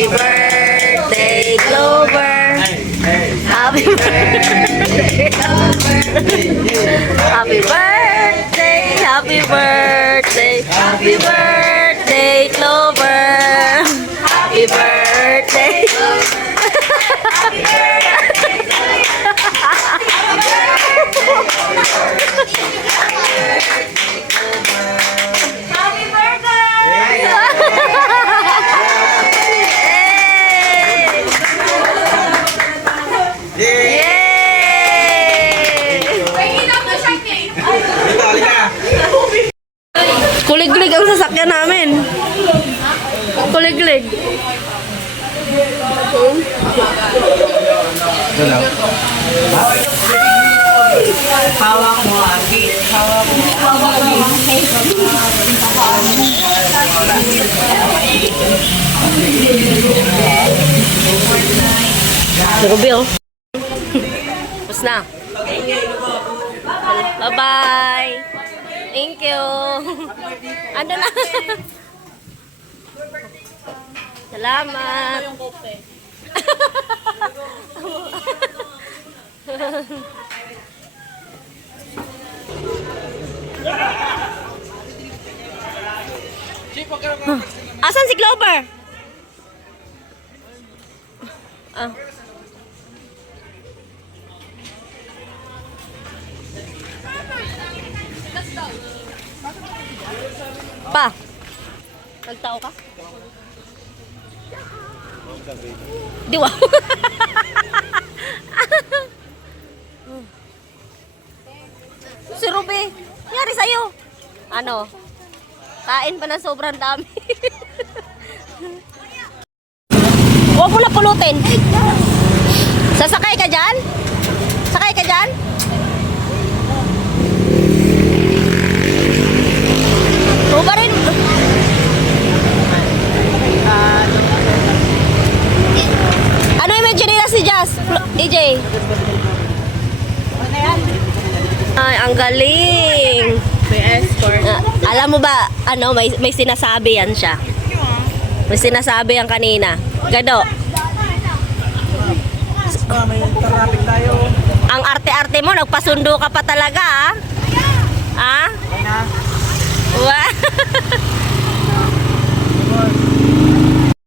Happy birthday, Clover. Happy birthday, Clover. Happy birthday, happy birthday, happy birthday, Clover. Happy birthday. Happy kuliglig ang sasakyan namin. Kuliglig. Hawak mo, Agit. Hawak mo. Ruby, oh. Tapos na. Bye-bye. Thank you. Ando na. Salamat. Asan si Clover? Ah. Pa, nagtao ka? Di wa. Si Ruby, nangyari sa'yo? Ano? Kain pa ng sobrang dami. Huwag mo na pulutin. Sasakay ka dyan? Sakay ka dyan? Ruba rin. Ano yung medyo nila si Jazz? DJ? Ay, ang galing. May escort. Alam mo ba, ano, may sinasabi yan siya. May sinasabi yan kanina. Gado. May traffic tayo. Ang arte-arte mo, nagpasundo ka pa talaga, ah? Ah? Ay na. Wow.